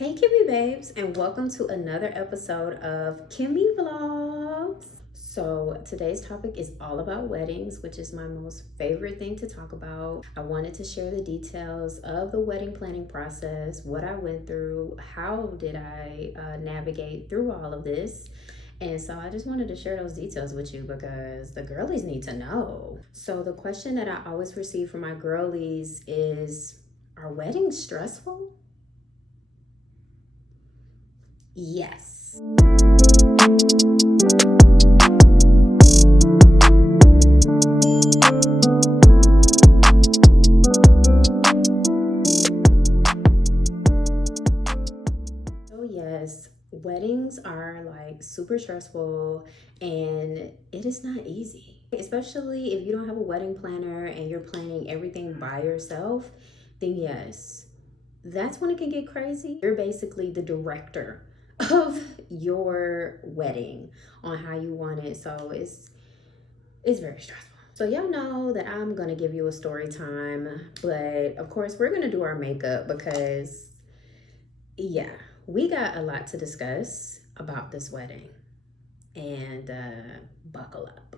Hey Kimmy babes, and welcome to another episode of Kimmy Vlogs. So today's topic is all about weddings, which is my most favorite thing to talk about. I wanted to share the details of the wedding planning process, what I went through, how did I navigate through all of this. And so I just wanted to share those details with you because the girlies need to know. So the question that I always receive from my girlies is, are weddings stressful? Yes. So yes, weddings are like super stressful and it is not easy. Especially if you don't have a wedding planner and you're planning everything by yourself, then yes, that's when it can get crazy. You're basically the director of your wedding on how you want it. So it's very stressful. So y'all know that I'm gonna give you a story time, but of course we're gonna do our makeup because yeah, we got a lot to discuss about this wedding, and buckle up.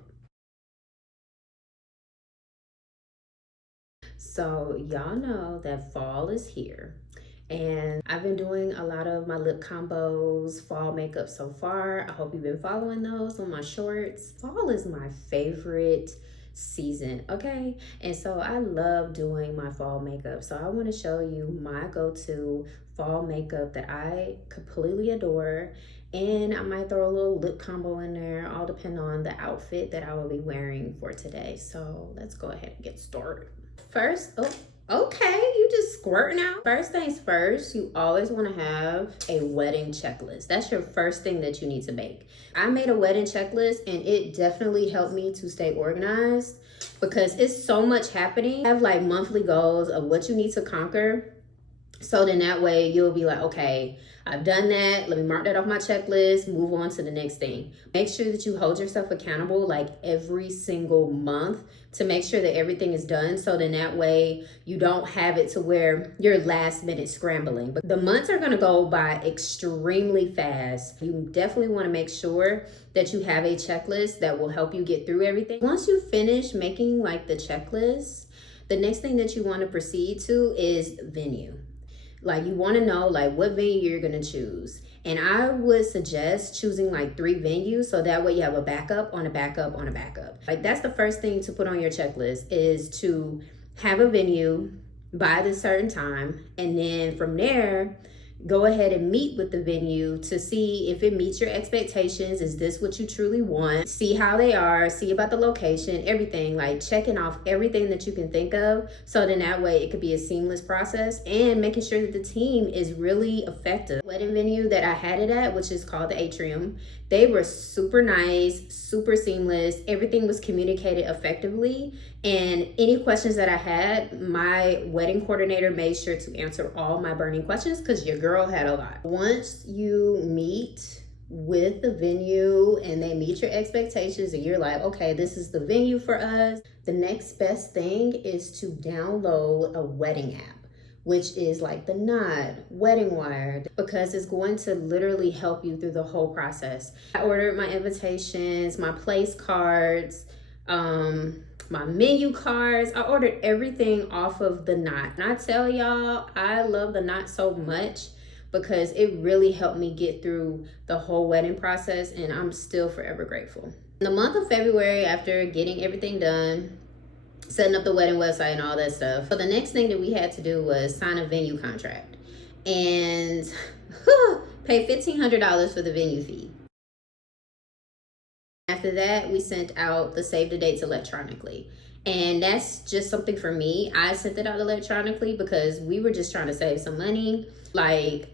So y'all know that fall is here, and I've been doing a lot of my lip combos, fall makeup so far. I hope you've been following those on my shorts. Fall is my favorite season, okay? And so I love doing my fall makeup. So I want to show you my go-to fall makeup that I completely adore. And I might throw a little lip combo in there, all depending on the outfit that I will be wearing for today. So let's go ahead and get started. First, okay, you just squirting out. First things first, you always want to have a wedding checklist. That's your first thing that you need to make. I made a wedding checklist and it definitely helped me to stay organized because it's so much happening. I have like monthly goals of what you need to conquer. So then that way you'll be like, okay, I've done that. Let me mark that off my checklist, move on to the next thing. Make sure that you hold yourself accountable like every single month to make sure that everything is done. So then that way you don't have it to where you're last minute scrambling. But the months are gonna go by extremely fast. You definitely wanna make sure that you have a checklist that will help you get through everything. Once you finish making like the checklist, the next thing that you wanna proceed to is venue. Like you want to know like what venue you're going to choose. And I would suggest choosing like 3 venues so that way you have a backup on a backup on a backup. Like that's the first thing to put on your checklist is to have a venue by this certain time. And then from there, go ahead and meet with the venue to see if it meets your expectations. Is this what you truly want? See how they are, see about the location, everything, like checking off everything that you can think of. So then that way it could be a seamless process and making sure that the team is really effective. Wedding venue that I had it at, which is called the Atrium, they were super nice, super seamless. Everything was communicated effectively. And any questions that I had, my wedding coordinator made sure to answer all my burning questions because your girl had a lot. Once you meet with the venue and they meet your expectations and you're like, okay, this is the venue for us, the next best thing is to download a wedding app, which is like the Knot, Wedding Wire, because it's going to literally help you through the whole process. I ordered my invitations, my place cards, my menu cards. I ordered everything off of the Knot. And I tell y'all, I love the Knot so much because it really helped me get through the whole wedding process, and I'm still forever grateful. In the month of February, after getting everything done, setting up the wedding website and all that stuff, so the next thing that we had to do was sign a venue contract and pay $1,500 for the venue fee. After that, we sent out the save the dates electronically. And that's just something for me. I sent it out electronically because we were just trying to save some money. Like,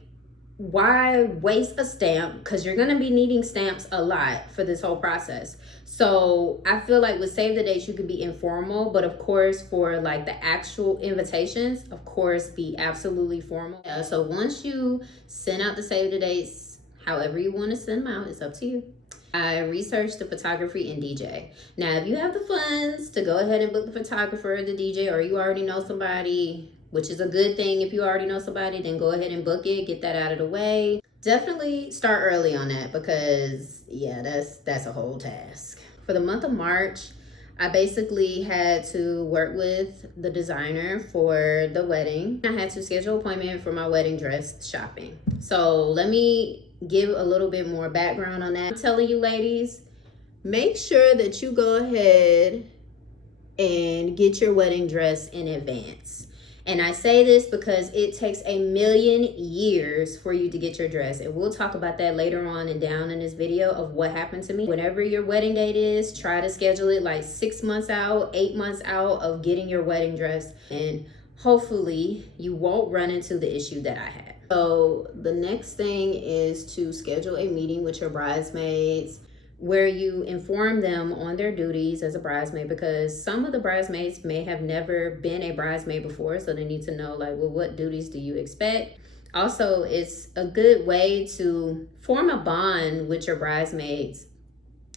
why waste a stamp? Because you're going to be needing stamps a lot for this whole process. So I feel like with save the dates, you can be informal. But of course, for like the actual invitations, of course, be absolutely formal. So once you send out the save the dates, however you want to send them out, it's up to you. I researched the photography and DJ. Now, if you have the funds to go ahead and book the photographer or the DJ, or you already know somebody, which is a good thing. If you already know somebody, then go ahead and book it, get that out of the way. Definitely start early on that because yeah, that's a whole task. For the month of March, I basically had to work with the designer for the wedding. I had to schedule an appointment for my wedding dress shopping. So let me give a little bit more background on that. I'm telling you ladies, make sure that you go ahead and get your wedding dress in advance. And I say this because it takes a million years for you to get your dress. And we'll talk about that later on and down in this video of what happened to me. Whenever your wedding date is, try to schedule it like 6 months out, 8 months out of getting your wedding dress. And hopefully you won't run into the issue that I had. So the next thing is to schedule a meeting with your bridesmaids, where you inform them on their duties as a bridesmaid, because some of the bridesmaids may have never been a bridesmaid before, so they need to know like, well, what duties do you expect? Also, it's a good way to form a bond with your bridesmaids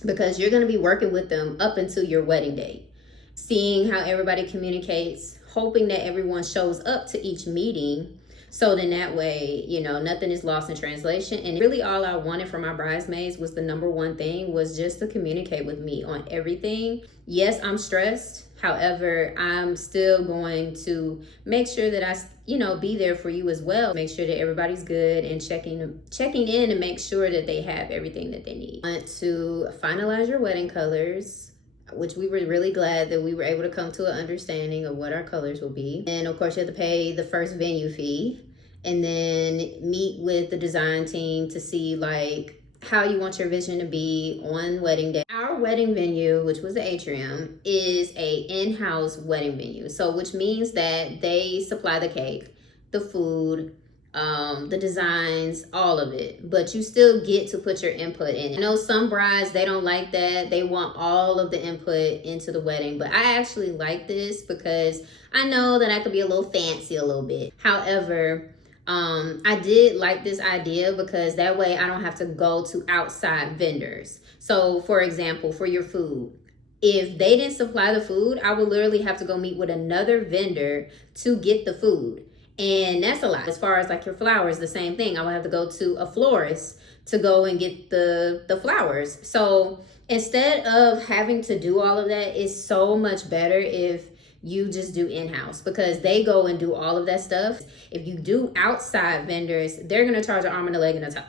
because you're going to be working with them up until your wedding date, seeing how everybody communicates, hoping that everyone shows up to each meeting. So then that way, you know, nothing is lost in translation. And really all I wanted from my bridesmaids was the number one thing was just to communicate with me on everything. Yes, I'm stressed. However, I'm still going to make sure that I, you know, be there for you as well. Make sure that everybody's good and checking in and make sure that they have everything that they need. I want to finalize your wedding colors, which we were really glad that we were able to come to an understanding of what our colors will be. And of course you have to pay the first venue fee and then meet with the design team to see like how you want your vision to be on wedding day. Our wedding venue, which was the atrium, is a in-house wedding venue. So which means that they supply the cake, the food, the designs, all of it, but you still get to put your input in it. I know some brides, they don't like that. They want all of the input into the wedding, but I actually like this because I know that I could be a little fancy a little bit. However, I did like this idea because that way I don't have to go to outside vendors. So for example, for your food, if they didn't supply the food, I would literally have to go meet with another vendor to get the food. And that's a lot. As far as like your flowers, the same thing. I would have to go to a florist to go and get the flowers. So instead of having to do all of that, it's so much better if you just do in-house because they go and do all of that stuff. If you do outside vendors, they're going to charge an arm and a leg and a toe.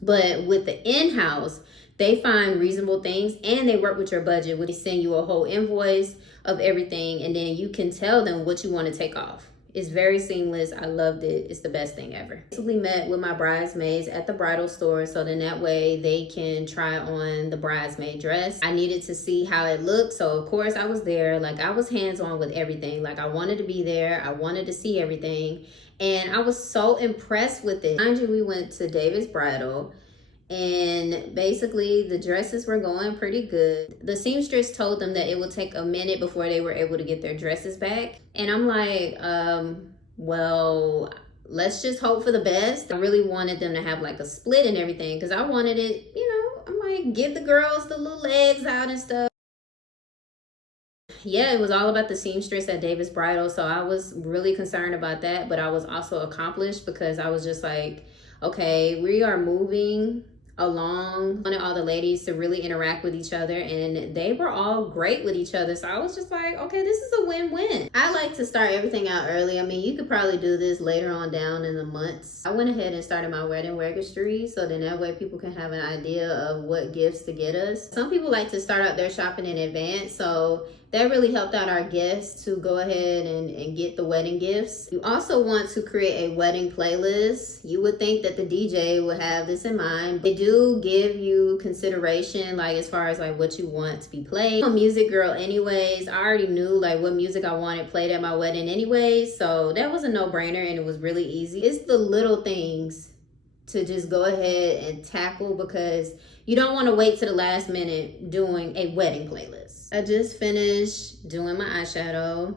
But with the in-house, they find reasonable things and they work with your budget. They send you a whole invoice of everything and then you can tell them what you want to take off. It's very seamless. I loved it. It's the best thing ever. I recently met with my bridesmaids at the bridal store, so then that way they can try on the bridesmaid dress. I needed to see how it looked, so of course I was there. Like I was hands-on with everything. Like I wanted to be there. I wanted to see everything. And I was so impressed with it. Mind you, we went to David's Bridal. And basically the dresses were going pretty good. The seamstress told them that it would take a minute before they were able to get their dresses back. And I'm like, well, let's just hope for the best. I really wanted them to have like a split and everything because I wanted it, you know, I'm like, give the girls the little legs out and stuff. Yeah, it was all about the seamstress at David's Bridal. So I was really concerned about that, but I was also accomplished because I was just like, okay, we are moving along. I wanted all the ladies to really interact with each other and they were all great with each other. So I was just like, okay, this is a win-win. I like to start everything out early. I mean, you could probably do this later on down in the months. I went ahead and started my wedding registry so then that way people can have an idea of what gifts to get us. Some people like to start out their shopping in advance, so that really helped out our guests to go ahead and get the wedding gifts. You also want to create a wedding playlist. You would think that the DJ would have this in mind. They do give you consideration, like as far as like what you want to be played. I'm a music girl anyways. I already knew like what music I wanted played at my wedding anyways. So that was a no-brainer and it was really easy. It's the little things to just go ahead and tackle because you don't want to wait to the last minute doing a wedding playlist. I just finished doing my eyeshadow.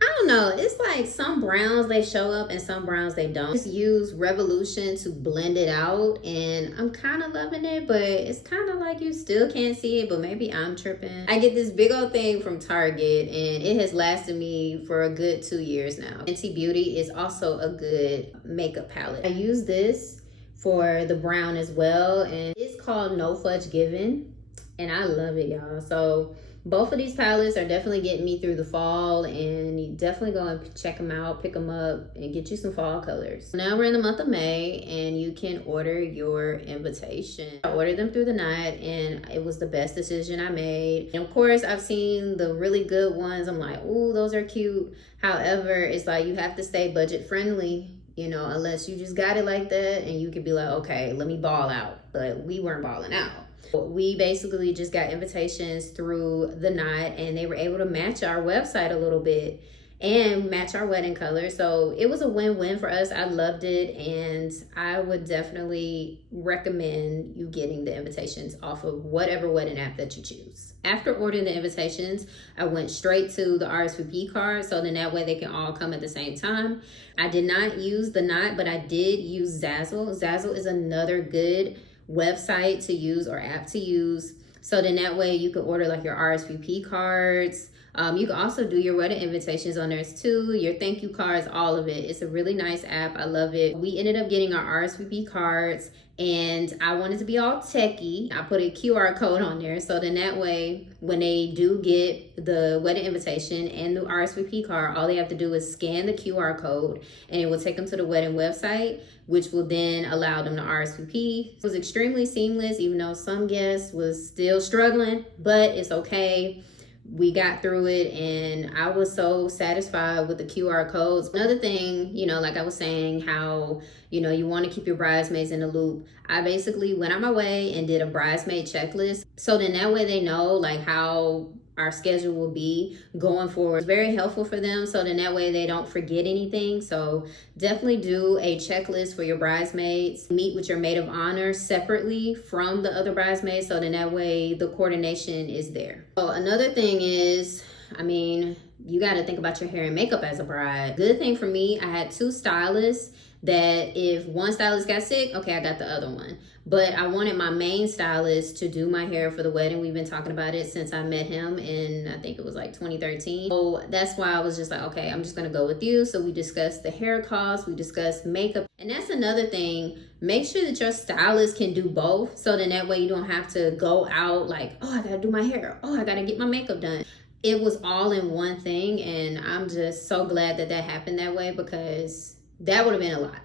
I don't know. It's like some browns they show up and some browns they don't. Just use Revolution to blend it out, and I'm kind of loving it, but it's kind of like you still can't see it, but maybe I'm tripping. I get this big old thing from Target, and it has lasted me for a good 2 years now. Fenty Beauty is also a good makeup palette. I use this for the brown as well, and it's called No Fudge Given, and I love it, y'all. So both of these palettes are definitely getting me through the fall, and you definitely go and check them out, pick them up, and get you some fall colors. Now we're in the month of May, and you can order your invitation. I ordered them through the night, and it was the best decision I made. And of course, I've seen the really good ones. I'm like, ooh, those are cute. However, it's like you have to stay budget friendly, you know, unless you just got it like that, and you could be like, okay, let me ball out. But we weren't balling out. We basically just got invitations through the night, and they were able to match our website a little bit and match our wedding color. So it was a win-win for us. I loved it, and I would definitely recommend you getting the invitations off of whatever wedding app that you choose. After ordering the invitations, I went straight to the RSVP card, so then that way they can all come at the same time. I did not use the Knot, but I did use Zazzle. Zazzle is another good website to use or app to use. So then that way you can order like your RSVP cards. You can also do your wedding invitations on there too, your thank you cards, all of it. It's a really nice app. I love it. We ended up getting our RSVP cards, and I wanted to be all techie. I put a QR code on there, so then that way when they do get the wedding invitation and the RSVP card, all they have to do is scan the QR code, and it will take them to the wedding website, which will then allow them to RSVP. It was extremely seamless, even though some guests was still struggling, but it's okay. We got through it, and I was so satisfied with the QR codes. Another thing, you know, like I was saying, how, you know, you want to keep your bridesmaids in the loop. I basically went on my way and did a bridesmaid checklist. So then that way they know like how our schedule will be going forward. It's very helpful for them, so then that way they don't forget anything. So definitely do a checklist for your bridesmaids. Meet with your maid of honor separately from the other bridesmaids, so then that way the coordination is there. So another thing is, I mean, you got to think about your hair and makeup as a bride. Good thing for me, I had 2 stylists that if one stylist got sick, okay, I got the other one. But I wanted my main stylist to do my hair for the wedding. We've been talking about it since I met him in, I think it was like 2013. So that's why I was just like, okay, I'm just gonna go with you. So we discussed the hair costs, we discussed makeup. And that's another thing, make sure that your stylist can do both. So then that way you don't have to go out like, oh, I gotta do my hair. Oh, I gotta get my makeup done. It was all in one thing, and I'm just so glad that that happened that way, because that would have been a lot.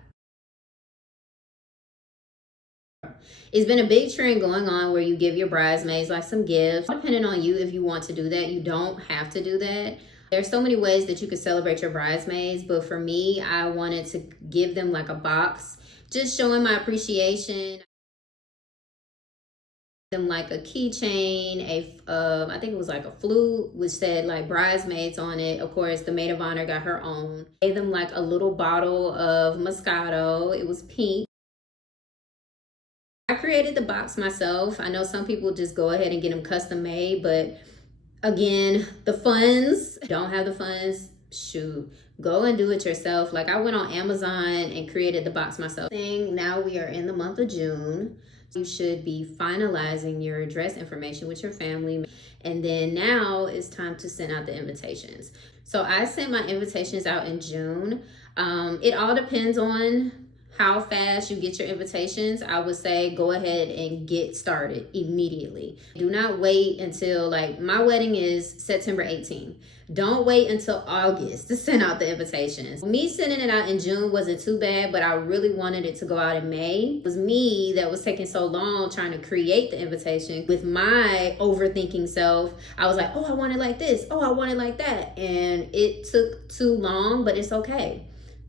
It's been a big trend going on where you give your bridesmaids like some gifts. Depending on you if you want to do that. You don't have to do that. There's so many ways that you could celebrate your bridesmaids, but for me, I wanted to give them like a box, just showing my appreciation. Them like a keychain, I think it was like a flute which said like bridesmaids on it. Of course, the maid of honor got her own. Gave them like a little bottle of Moscato. It was pink. I created the box myself. I know some people just go ahead and get them custom made, but again, the funds, don't have the funds, shoot, go and do it yourself. Like I went on Amazon and created the box myself. Now we are in the month of June. You should be finalizing your dress information with your family. And then now it's time to send out the invitations. So I sent my invitations out in June. It all depends on how fast you get your invitations. I would say go ahead and get started immediately. Do not wait until, like, my wedding is September 18th. Don't wait until August to send out the invitations. Me sending it out in June wasn't too bad, but I really wanted it to go out in May. It was me that was taking so long trying to create the invitation. With my overthinking self, I was like, oh, I want it like this. Oh, I want it like that. And it took too long, but it's okay.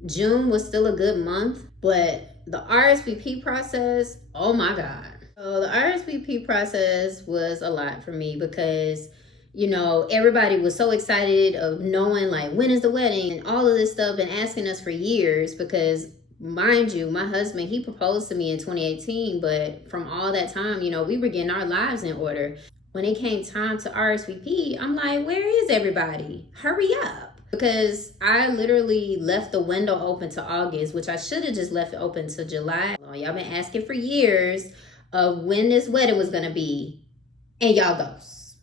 June was still a good month, but the RSVP process, oh my God. So the RSVP process was a lot for me because, you know, everybody was so excited of knowing like when is the wedding and all of this stuff, and asking us for years because, mind you, my husband, he proposed to me in 2018, but from all that time, you know, we were getting our lives in order. When it came time to RSVP, I'm like, where is everybody? Hurry up. because I literally left the window open to August, which I should have just left it open to July. Y'all been asking for years of when this wedding was gonna be, and y'all ghost.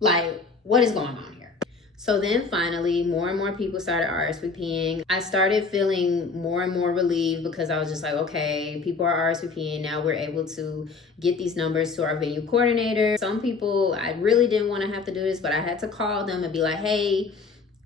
Like, what is going on here? So then finally, more and more people started RSVPing. I started feeling more and more relieved because I was just like, okay, people are RSVPing. Now we're able to get these numbers to our venue coordinator. Some people, I really didn't want to have to do this, but I had to call them and be like, hey,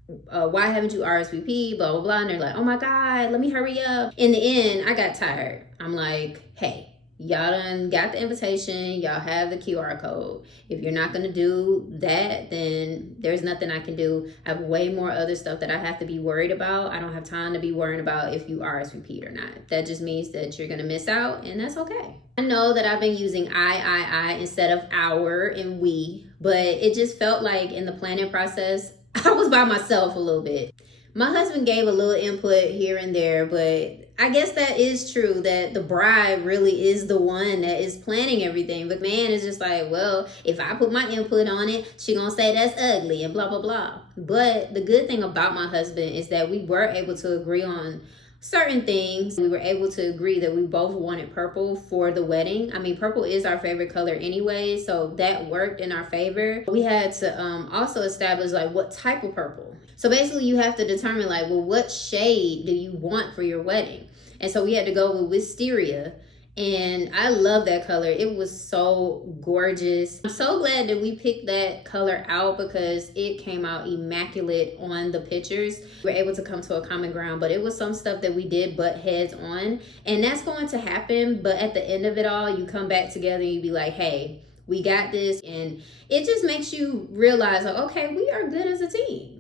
why haven't you RSVP, blah, blah, blah. And they're like, oh my God, let me hurry up. In the end, I got tired. I'm like, hey, y'all done got the invitation. Y'all have the QR code. If you're not going to do that, then there's nothing I can do. I have way more other stuff that I have to be worried about. I don't have time to be worrying about if you RSVP'd or not. That just means that you're going to miss out, and that's okay. I know that I've been using I instead of our and we, but it just felt like in the planning process, I was by myself a little bit. My husband gave a little input here and there, but I guess that is true that the bride really is the one that is planning everything. But man is just like, well, if I put my input on it, she gonna say that's ugly and blah, blah, blah. But the good thing about my husband is that we were able to agree on certain things. We were able to agree that we both wanted purple for the wedding. I mean, purple is our favorite color anyway, so that worked in our favor. We had to also establish like what type of purple. So basically you have to determine like, well, what shade do you want for your wedding? And so we had to go with wisteria. And I love that color. It was so gorgeous. I'm so glad that we picked that color out because it came out immaculate on the pictures. We were able to come to a common ground, but it was some stuff that we did butt heads on. And that's going to happen. But at the end of it all, you come back together and you be like, hey, we got this. And it just makes you realize, like, okay, we are good as a team.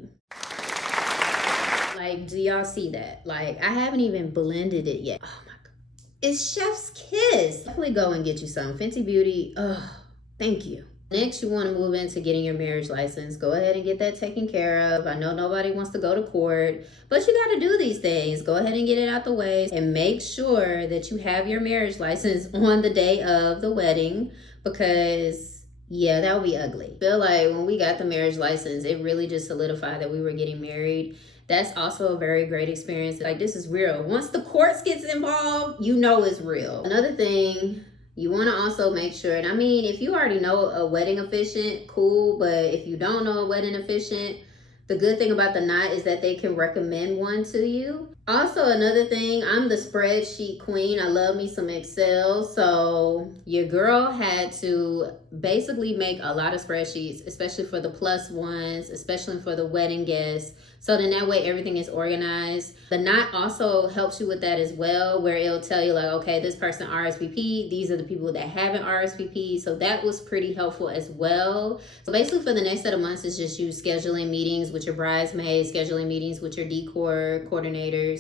Like, do y'all see that? Like, I haven't even blended it yet. Oh my God. It's chef's kiss. Definitely go and get you some. Fenty Beauty, oh, thank you. Next, you want to move into getting your marriage license. Go ahead and get that taken care of. I know nobody wants to go to court, but you got to do these things. Go ahead and get it out the way and make sure that you have your marriage license on the day of the wedding because, yeah, that would be ugly. I feel like when we got the marriage license, it really just solidified that we were getting married. That's also a very great experience. Like, this is real. Once the courts gets involved, you know it's real. Another thing, you want to also make sure, and I mean, if you already know a wedding officiant, cool, but if you don't know a wedding officiant, the good thing about the knot is that they can recommend one to you. Also, another thing, I'm the spreadsheet queen. I love me some Excel. So your girl had to basically make a lot of spreadsheets, especially for the plus ones, especially for the wedding guests. So then that way everything is organized. The knot also helps you with that as well, where it'll tell you like, okay, this person RSVP, these are the people that haven't RSVP. So that was pretty helpful as well. So basically for the next set of months, it's just you scheduling meetings with your bridesmaids, scheduling meetings with your decor coordinators,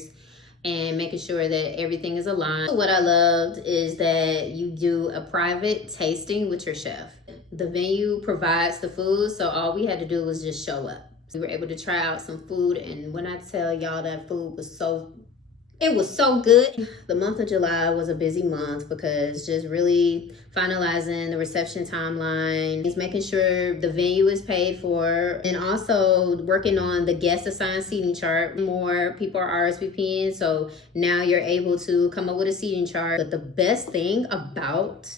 and making sure that everything is aligned. What I loved is that you do a private tasting with your chef. The venue provides the food, so all we had to do was just show up. We were able to try out some food, and when I tell y'all that food was it was so good. The month of July was a busy month because just really finalizing the reception timeline, just making sure the venue is paid for, and also working on the guest assigned seating chart. More people are RSVPing, so now you're able to come up with a seating chart. But the best thing about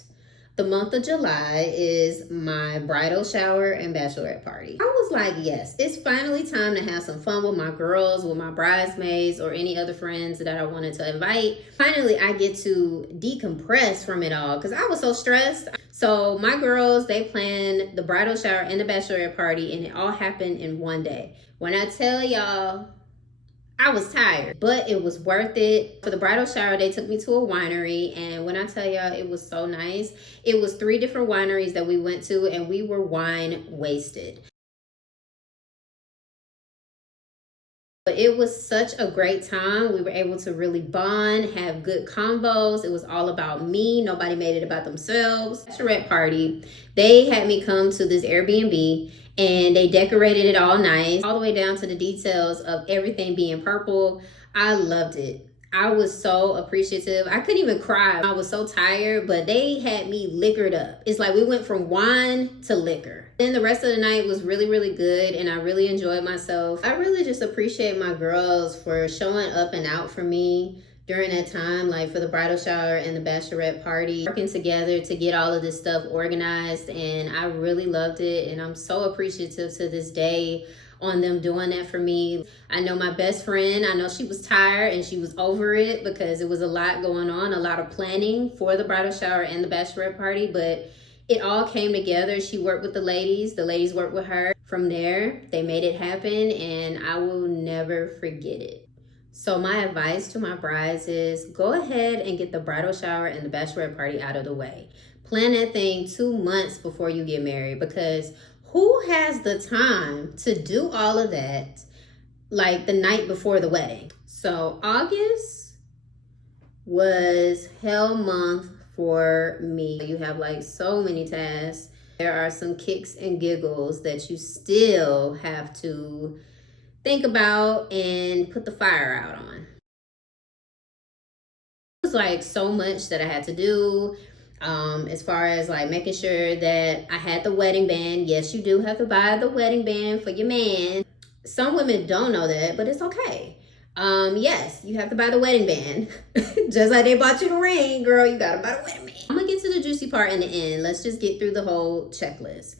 the month of July is my bridal shower and bachelorette party. I was like, yes, it's finally time to have some fun with my girls, with my bridesmaids, or any other friends that I wanted to invite. Finally, I get to decompress from it all because I was so stressed. So my girls, they planned the bridal shower and the bachelorette party, and it all happened in one day. When I tell y'all, I was tired, but it was worth it. For the bridal shower, they took me to a winery, and when I tell y'all, it was so nice. It was 3 different wineries that we went to, and we were wine wasted. But it was such a great time. We were able to really bond, have good combos. It was all about me. Nobody made it about themselves. Bachelorette party, they had me come to this Airbnb, and they decorated it all nice, all the way down to the details of everything being purple. I loved it. I was so appreciative. I couldn't even cry. I was so tired, but they had me liquored up. It's like we went from wine to liquor. Then the rest of the night was really, really good, and I really enjoyed myself. I really just appreciate my girls for showing up and out for me during that time, like for the bridal shower and the bachelorette party, working together to get all of this stuff organized, and I really loved it, and I'm so appreciative to this day on them doing that for me. I know my best friend, I know she was tired and she was over it because it was a lot going on, a lot of planning for the bridal shower and the bachelorette party, but it all came together. She worked with the ladies worked with her. From there, they made it happen, and I will never forget it. So my advice to my brides is go ahead and get the bridal shower and the bachelorette party out of the way. Plan that thing 2 months before you get married, because who has the time to do all of that like the night before the wedding? So August was hell month for me. You have like so many tasks. There are some kicks and giggles that you still have to think about and put the fire out on. It was like so much that I had to do. As far as like making sure that I had the wedding band. Yes, you do have to buy the wedding band for your man. Some women don't know that, but it's okay. Yes, you have to buy the wedding band. Just like they bought you the ring, girl, you gotta buy the wedding band. I'm gonna get to the juicy part in the end. Let's just get through the whole checklist.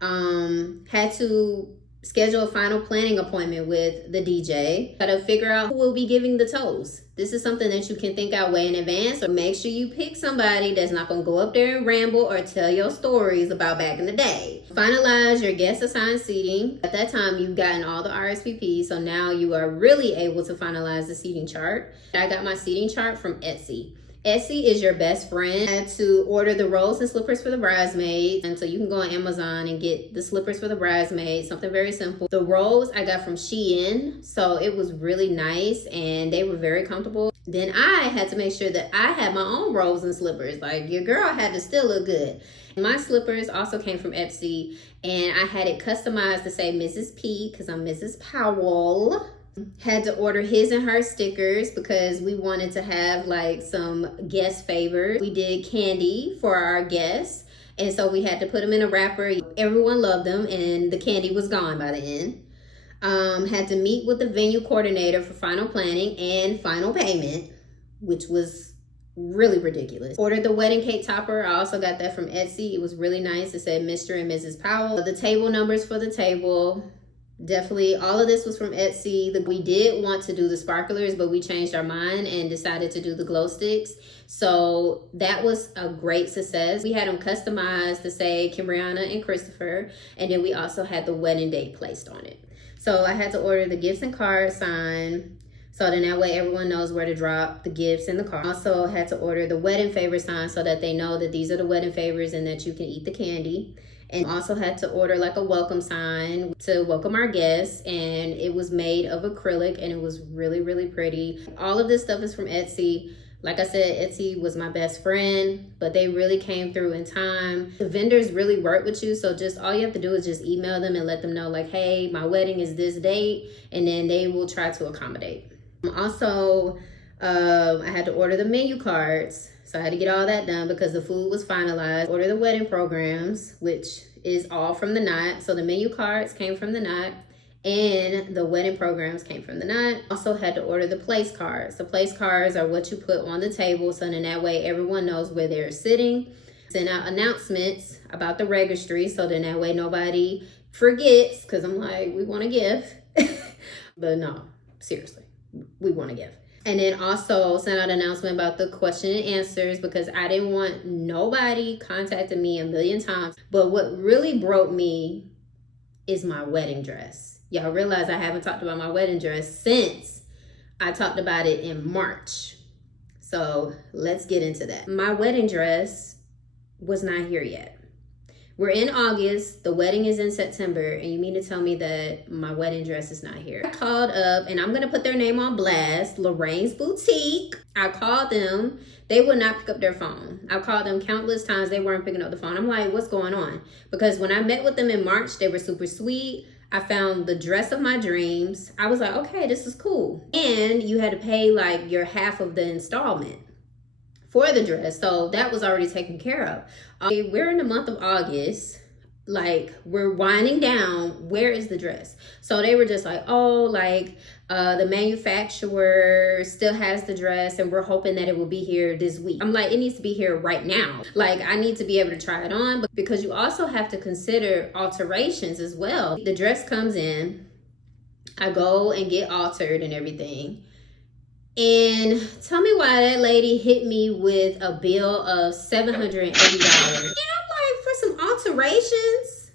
Had to schedule a final planning appointment with the DJ. Gotta figure out who will be giving the toast. This is something that you can think out way in advance. So make sure you pick somebody that's not gonna go up there and ramble or tell your stories about back in the day. Finalize your guest assigned seating. At that time, you've gotten all the RSVPs, so now you are really able to finalize the seating chart. I got my seating chart from Etsy. Etsy is your best friend. I had to order the robes and slippers for the bridesmaids. And so you can go on Amazon and get the slippers for the bridesmaids, something very simple. The robes I got from Shein, so it was really nice and they were very comfortable. Then I had to make sure that I had my own robes and slippers. Like, your girl had to still look good. My slippers also came from Etsy, and I had it customized to say Mrs. P because I'm Mrs. Powell. Had to order his and her stickers because we wanted to have like some guest favors. We did candy for our guests, and so we had to put them in a wrapper. Everyone loved them, and the candy was gone by the end. Had to meet with the venue coordinator for final planning and final payment, which was really ridiculous. Ordered the wedding cake topper. I also got that from Etsy. It was really nice. It said Mr. and Mrs. Powell. The table numbers for the table. Definitely all of this was from Etsy. We did want to do the sparklers, but we changed our mind and decided to do the glow sticks. So that was a great success. We had them customized to say Kimbriana and Christopher, and then we also had the wedding date placed on it. So I had to order the gifts and cards signed, so then that way everyone knows where to drop the gifts and the cards. Also had to order the wedding favor sign so that they know that these are the wedding favors and that you can eat the candy. And also had to order like a welcome sign to welcome our guests, and it was made of acrylic and it was really, really pretty. All of this stuff is from Etsy. Like I said, Etsy was my best friend, but they really came through in time. The vendors really work with you, so just all you have to do is just email them and let them know like, hey, my wedding is this date, and then they will try to accommodate. Also, I had to order the menu cards. So I had to get all that done because the food was finalized. Order the wedding programs, which is all from the knot. So the menu cards came from the knot and the wedding programs came from the knot. Also had to order the place cards. The place cards are what you put on the table, so then that way everyone knows where they're sitting. Send out announcements about the registry, so then that way nobody forgets, because I'm like, we want to give. But no, seriously, we want to give. And then also sent out an announcement about the question and answers because I didn't want nobody contacting me a million times. But what really broke me is my wedding dress. Y'all realize I haven't talked about my wedding dress since I talked about it in March. So let's get into that. My wedding dress was not here yet. We're in August, the wedding is in September, and you mean to tell me that my wedding dress is not here? I called up, and I'm gonna put their name on blast, Lorraine's Boutique. I called them, they would not pick up their phone. I called them countless times, they weren't picking up the phone. I'm like, what's going on? Because when I met with them in March, they were super sweet. I found the dress of my dreams. I was like, okay, this is cool. And you had to pay like your half of the installment for the dress. So that was already taken care of. We're in the month of August. Like, we're winding down. Where is the dress? So they were just like, oh, like the manufacturer still has the dress and we're hoping that it will be here this week. I'm like, it needs to be here right now. Like, I need to be able to try it on, but because you also have to consider alterations as well. The dress comes in, I go and get altered and everything. And tell me why that lady hit me with a bill of $780. For some alterations,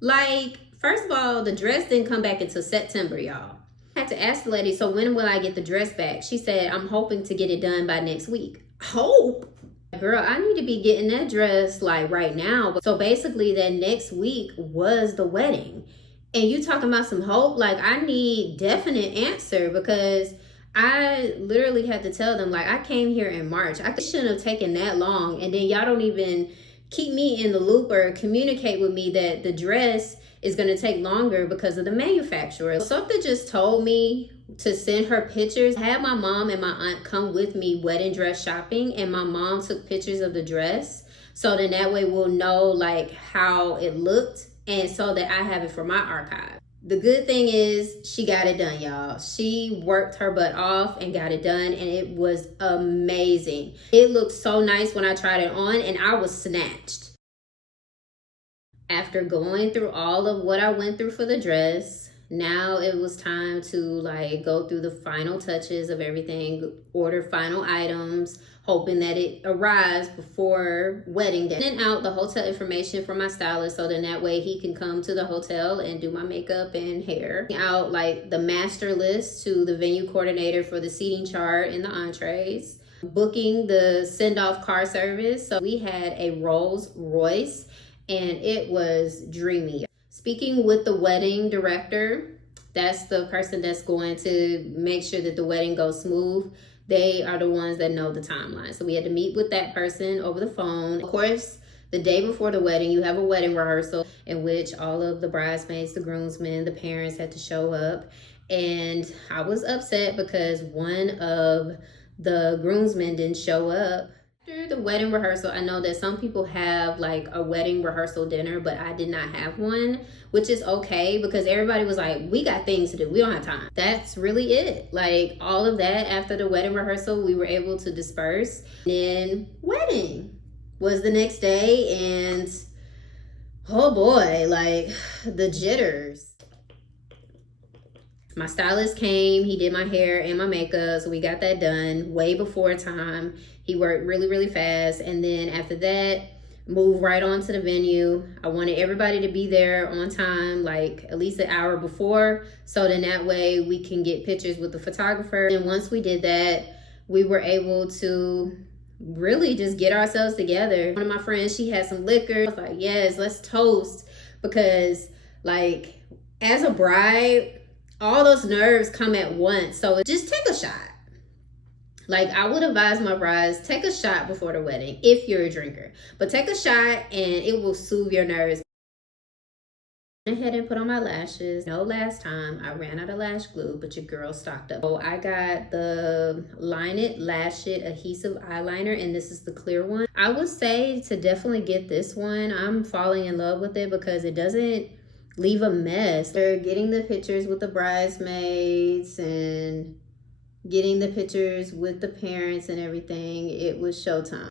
like, first of all, the dress didn't come back until September, y'all. I had to ask the lady, so when will I get the dress back? She said, I'm hoping to get it done by next week. Hope? Girl, I need to be getting that dress like right now. So basically that next week was the wedding. And you talking about some hope? Like, I need definite answer, because I literally had to tell them, like, I came here in March. I shouldn't have taken that long. And then y'all don't even keep me in the loop or communicate with me that the dress is going to take longer because of the manufacturer. Something just told me to send her pictures. I had my mom and my aunt come with me wedding dress shopping, and my mom took pictures of the dress. So then that way we'll know like how it looked, and so that I have it for my archive. The good thing is she got it done, y'all. She worked her butt off and got it done, and it was amazing. It looked so nice when I tried it on, and I was snatched. After going through all of what I went through for the dress, now it was time to like go through the final touches of everything, order final items, hoping that it arrives before wedding day. Sending out the hotel information for my stylist, so then that way he can come to the hotel and do my makeup and hair. Out like the master list to the venue coordinator for the seating chart and the entrees. Booking the send-off car service. So we had a Rolls Royce and it was dreamy. Speaking with the wedding director, that's the person that's going to make sure that the wedding goes smooth. They are the ones that know the timeline. So we had to meet with that person over the phone. Of course, the day before the wedding, you have a wedding rehearsal in which all of the bridesmaids, the groomsmen, the parents had to show up. And I was upset because one of the groomsmen didn't show up. After the wedding rehearsal, I know that some people have like a wedding rehearsal dinner, but I did not have one, which is okay because everybody was like, we got things to do. We don't have time. That's really it. Like all of that after the wedding rehearsal, we were able to disperse. Then wedding was the next day, and oh boy, like the jitters. My stylist came, he did my hair and my makeup, so we got that done way before time. He worked really, really fast. And then after that, moved right on to the venue. I wanted everybody to be there on time, like at least an hour before, so then that way we can get pictures with the photographer. And once we did that, we were able to really just get ourselves together. One of my friends, she had some liquor. I was like, yes, let's toast, because like as a bride, all those nerves come at once. So just take a shot. Like I would advise my brides, take a shot before the wedding if you're a drinker. But take a shot and it will soothe your nerves. I went ahead and put on my lashes. No, last time I ran out of lash glue, but your girl stocked up. So I got the Line It Lash It adhesive eyeliner, and this is the clear one. I would say to definitely get this one. I'm falling in love with it because it doesn't leave a mess. They're getting the pictures with the bridesmaids and getting the pictures with the parents and everything. It was showtime,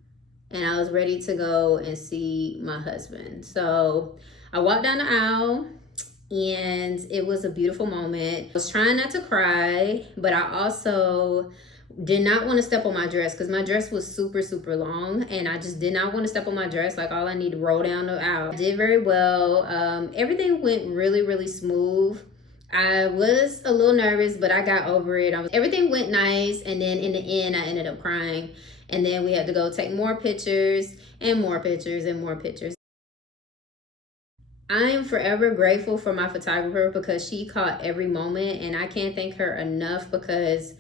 and I was ready to go and see my husband. So I walked down the aisle, and it was a beautiful moment. I was trying not to cry, but I also did not want to step on my dress because my dress was super, super long, and I just did not want to step on my dress. Like all I need to roll down the aisle. I did very well. Everything went really, really smooth. I was a little nervous, but I got over it. Everything went nice, and then in the end, I ended up crying. And then we had to go take more pictures and more pictures and more pictures. I am forever grateful for my photographer because she caught every moment, and I can't thank her enough because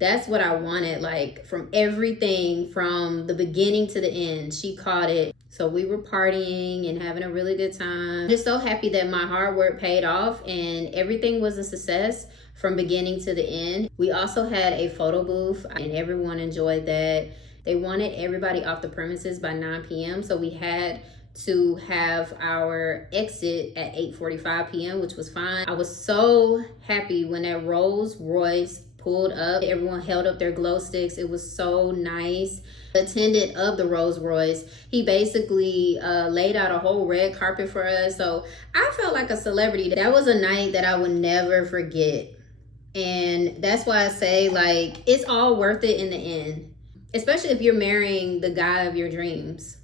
that's what I wanted. Like from everything from the beginning to the end, she caught it So we were partying and having a really good time. Just so happy that my hard work paid off and everything was a success from beginning to the end. We also had a photo booth and everyone enjoyed that. They wanted everybody off the premises by 9 p.m. So we had to have our exit at 8:45 p.m., which was fine. I was so happy when that Rolls Royce pulled up. Everyone held up their glow sticks. It was so nice. The attendant of the Rolls Royce, he basically laid out a whole red carpet for us. So I felt like a celebrity. That was a night that I would never forget. And that's why I say, like, it's all worth it in the end, especially if you're marrying the guy of your dreams.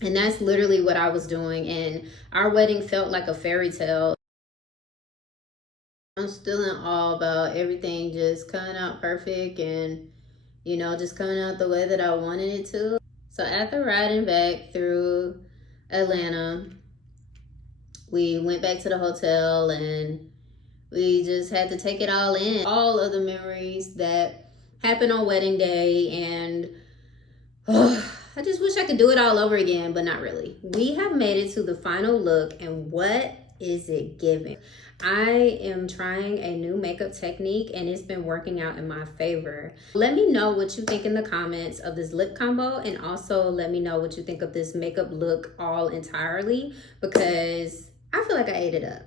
And that's literally what I was doing. And our wedding felt like a fairy tale. I'm still in awe about everything just coming out perfect and, you know, just coming out the way that I wanted it to. So after riding back through Atlanta, we went back to the hotel and we just had to take it all in. All of the memories that happened on wedding day, and I just wish I could do it all over again, but not really. We have made it to the final look, and what is it giving? I am trying a new makeup technique and it's been working out in my favor. Let me know what you think in the comments of this lip combo, and also let me know what you think of this makeup look all entirely, because I feel like I ate it up,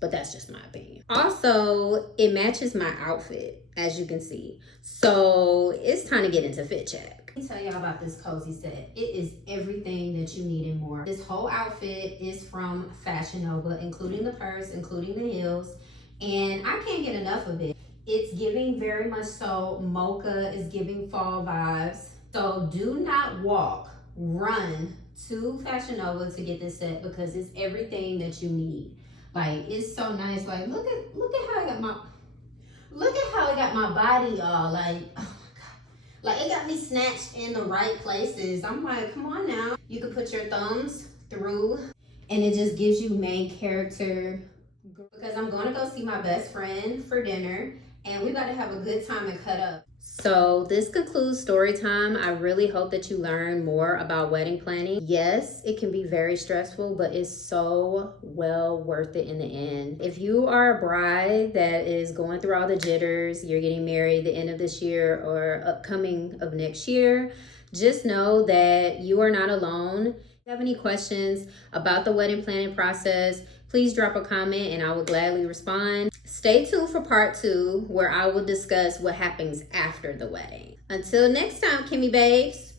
but that's just my opinion. Also, it matches my outfit, as you can see. So it's time to get into fit check. Let me tell y'all about this cozy set. It is everything that you need and more. This whole outfit is from Fashion Nova, including the purse, including the heels, and I can't get enough of it. It's giving very much so mocha, is giving fall vibes. So do not walk, run to Fashion Nova to get this set, because it's everything that you need. Like, it's so nice. Like, look at how I got my body all like, like, it got me snatched in the right places. I'm like, come on now. You can put your thumbs through and it just gives you main character. Because I'm going to go see my best friend for dinner and we're about to have a good time and cut up. So this concludes story time. I really hope that you learn more about wedding planning. Yes, it can be very stressful, but it's so well worth it in the end. If you are a bride that is going through all the jitters, you're getting married the end of this year or upcoming of next year, just know that you are not alone. If you have any questions about the wedding planning process, please drop a comment and I will gladly respond. Stay tuned for part 2, where I will discuss what happens after the wedding. Until next time, Kimmy babes.